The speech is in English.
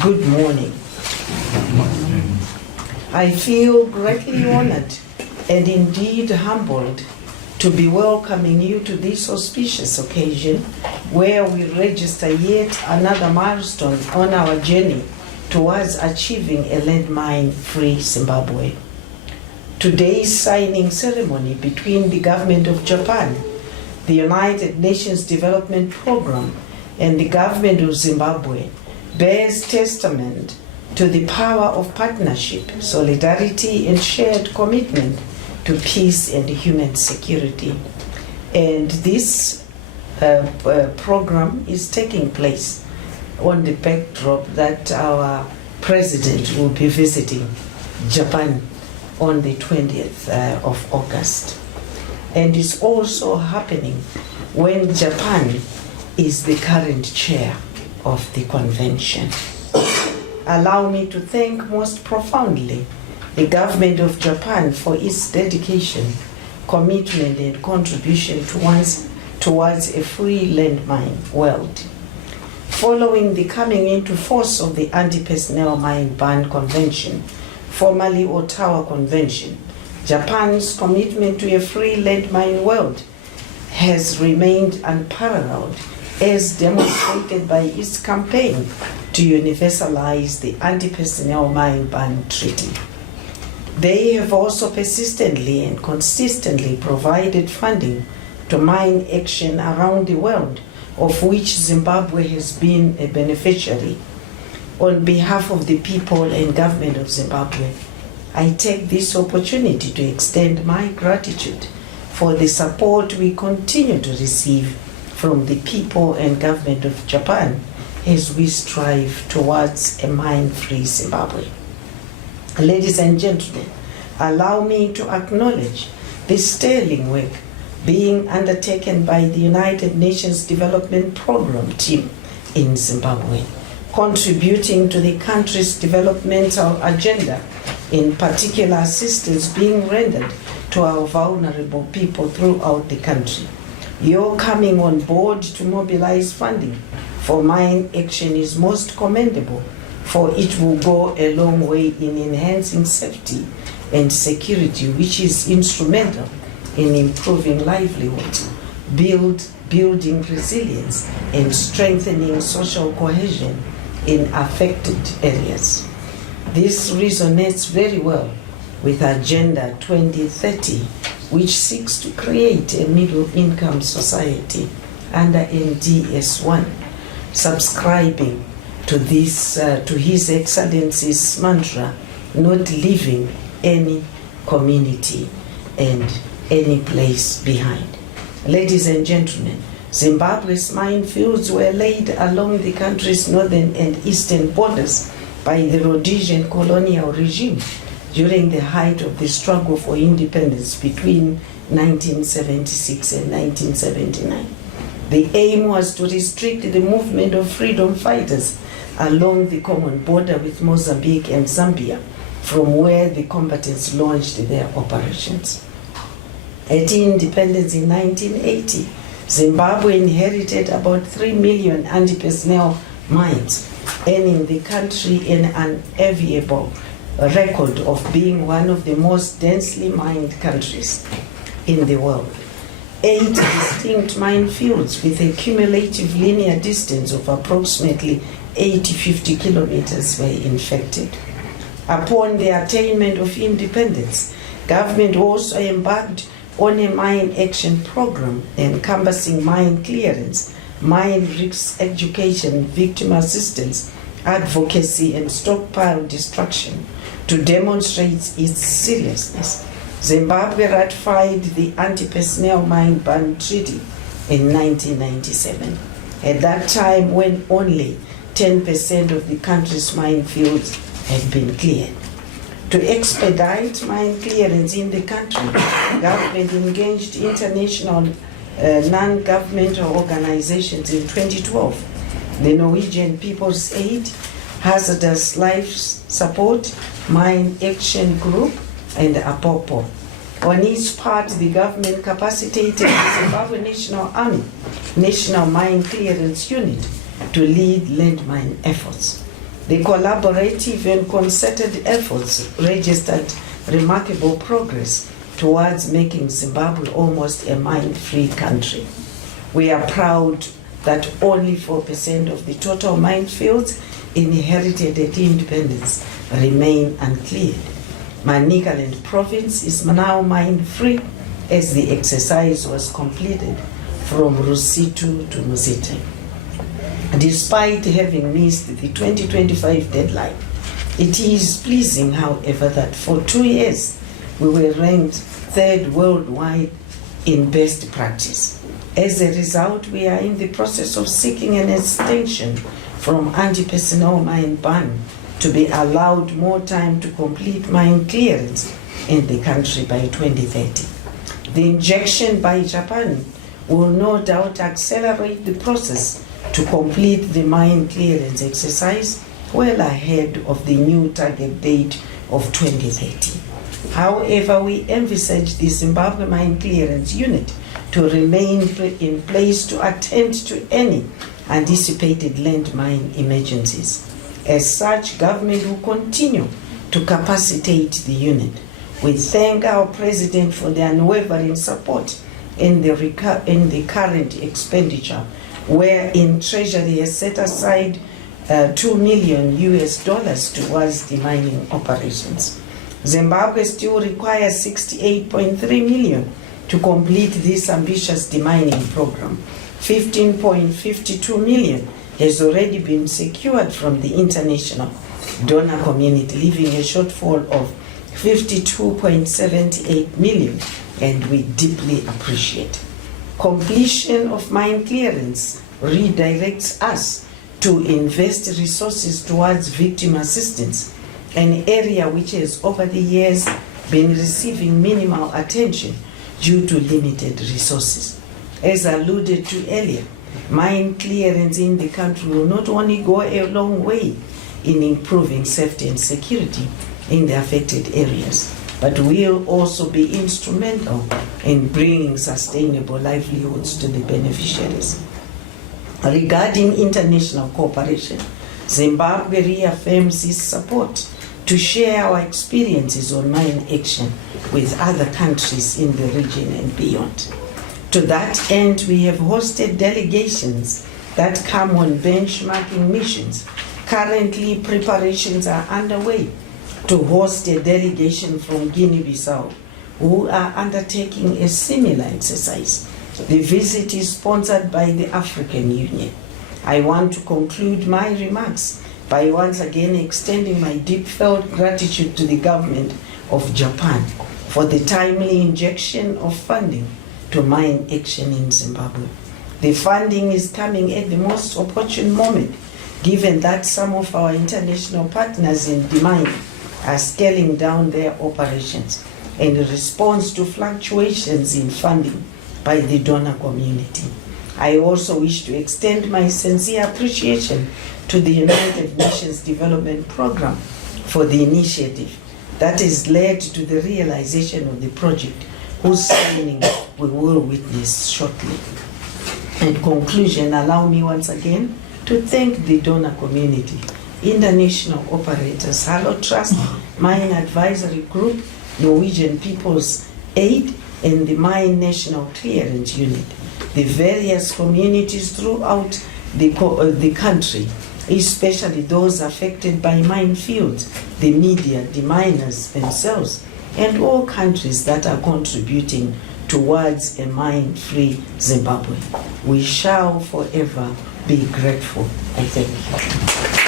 Good morning. I feel greatly honored and indeed humbled to be welcoming you to this auspicious occasion where we register yet another milestone on our journey towards achieving a landmine-free Zimbabwe. Today's signing ceremony between the government of Japan, the United Nations Development Programme, and the government of Zimbabwe bears testament to the power of partnership, solidarity, and shared commitment to peace and human security. And this program is taking place on the backdrop that our president will be visiting Japan on the 20th of August. And it's also happening when Japan is the current chair of the convention. Allow me to thank most profoundly the government of Japan for its dedication, commitment, and contribution towards a free landmine world. Following the coming into force of the Anti-Personnel Mine Ban Convention, formerly Ottawa Convention, Japan's commitment to a free landmine world has remained unparalleled, as demonstrated by its campaign to universalize the Anti-Personnel Mine Ban Treaty. They have also persistently and consistently provided funding to mine action around the world, of which Zimbabwe has been a beneficiary. On behalf of the people and government of Zimbabwe, I take this opportunity to extend my gratitude for the support we continue to receive from the people and government of Japan as we strive towards a mine-free Zimbabwe. Ladies and gentlemen, allow me to acknowledge the sterling work being undertaken by the United Nations Development Programme team in Zimbabwe, contributing to the country's developmental agenda, in particular assistance being rendered to our vulnerable people throughout the country. Your coming on board to mobilize funding for mine action is most commendable, for it will go a long way in enhancing safety and security, which is instrumental in improving livelihoods, building resilience, and strengthening social cohesion in affected areas. This resonates very well with Agenda 2030, which seeks to create a middle-income society under NDS1, subscribing to this, to His Excellency's mantra, not leaving any community and any place behind. Ladies and gentlemen, Zimbabwe's minefields were laid along the country's northern and eastern borders by the Rhodesian colonial regime during the height of the struggle for independence between 1976 and 1979. The aim was to restrict the movement of freedom fighters along the common border with Mozambique and Zambia, from where the combatants launched their operations. At independence in 1980, Zimbabwe inherited about 3 million anti-personnel mines, earning the country an unenviable record of being one of the most densely mined countries in the world. 8 distinct minefields with a cumulative linear distance of approximately 50 kilometers were infected. Upon the attainment of independence, government also embarked on a mine action program encompassing mine clearance, mine risk education, victim assistance, advocacy, and stockpile destruction. To demonstrate its seriousness, Zimbabwe ratified the Anti-Personnel Mine Ban Treaty in 1997, at that time when only 10% of the country's minefields had been cleared. To expedite mine clearance in the country, government engaged international non-governmental organizations in 2012, the Norwegian People's Aid, Hazardous Life Support, Mine Action Group, and APOPO. On its part, the government capacitated the Zimbabwe National Army, National Mine Clearance Unit, to lead landmine efforts. The collaborative and concerted efforts registered remarkable progress towards making Zimbabwe almost a mine-free country. We are proud that only 4% of the total minefields inherited at independence remain uncleared. Manicaland province is now mine-free as the exercise was completed from Rusitu to Muzite. Despite having missed the 2025 deadline, it is pleasing, however, that for 2 years we were ranked third worldwide in best practice. As a result, we are in the process of seeking an extension from anti-personnel mine ban to be allowed more time to complete mine clearance in the country by 2030. The injection by Japan will no doubt accelerate the process to complete the mine clearance exercise well ahead of the new target date of 2030. However, we envisage the Zimbabwe Mine Clearance Unit to remain in place to attend to any anticipated landmine emergencies. As such, government will continue to capacitate the unit. We thank our President for the unwavering support in the current expenditure, wherein Treasury has set aside $2 million towards the mining operations. Zimbabwe still requires 68.3 million to complete this ambitious demining program. 15.52 million has already been secured from the international donor community, leaving a shortfall of 52.78 million, and we deeply appreciate. Completion of mine clearance redirects us to invest resources towards victim assistance, an area which has over the years been receiving minimal attention due to limited resources. As alluded to earlier, mine clearance in the country will not only go a long way in improving safety and security in the affected areas, but will also be instrumental in bringing sustainable livelihoods to the beneficiaries. Regarding international cooperation, Zimbabwe reaffirms its support to share our experiences on mine action with other countries in the region and beyond. To that end, we have hosted delegations that come on benchmarking missions. Currently, preparations are underway to host a delegation from Guinea-Bissau who are undertaking a similar exercise. The visit is sponsored by the African Union. I want to conclude my remarks by once again extending my deep felt gratitude to the government of Japan for the timely injection of funding to mine action in Zimbabwe. The funding is coming at the most opportune moment, given that some of our international partners in demining are scaling down their operations in response to fluctuations in funding by the donor community. I also wish to extend my sincere appreciation to the United Nations Development Programme for the initiative that has led to the realization of the project, whose signing we will witness shortly. In conclusion, allow me once again to thank the donor community, international operators, Hallo Trust, Mine Advisory Group, Norwegian People's Aid, and the Mine National Clearance Unit, the various communities throughout the country, especially those affected by minefields, the media, the miners themselves, and all countries that are contributing towards a mine-free Zimbabwe. We shall forever be grateful. I thank you.